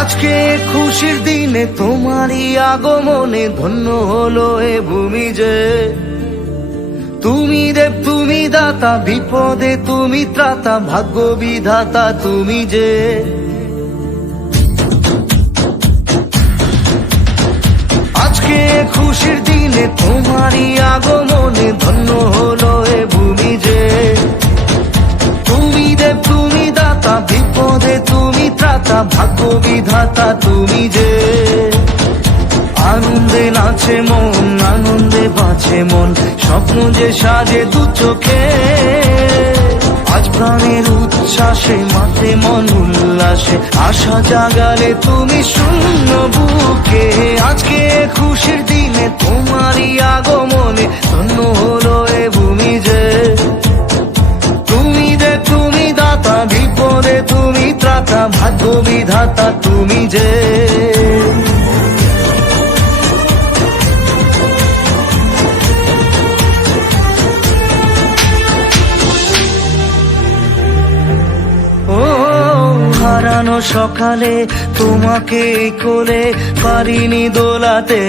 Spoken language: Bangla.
আজকে খুশির দিনে তোমারই আগমনে ধন্য হলো এ ভূমি যে। তুমি দেব তুমি দাতা, বিপদে তুমি ত্রাতা, ভাগ্য বিধাতা তুমি যে। আজকে খুশির দিনে তোমারই আগমনে ধন্য হলো এ ভূমি যে। তুমি দেব তুমি দাতা, বিপদে তুমি ত্রাতা, ভাগ্য বিধাতা তুমি যে। আনন্দে নাচে মন, আনন্দে বাঁচে মন, স্বপ্ন যে সাজে দু চোখে। আজ প্রাণের উচ্ছ্বাসে মাতে মন উল্লাসে, আশা জাগালে তুমি শূন্য বুকে। আজকে খুশির দিনে তোমারই আগমনে ধন্য হলো এ ভূমি যে। তুমি দে তুমি দাতা, বিপদে তুমি ত্রাতা, ভাগ্য বিধাতা তুমি যে। হারানো সকালে তোমাকে কোলে পারিনি দোলাতে।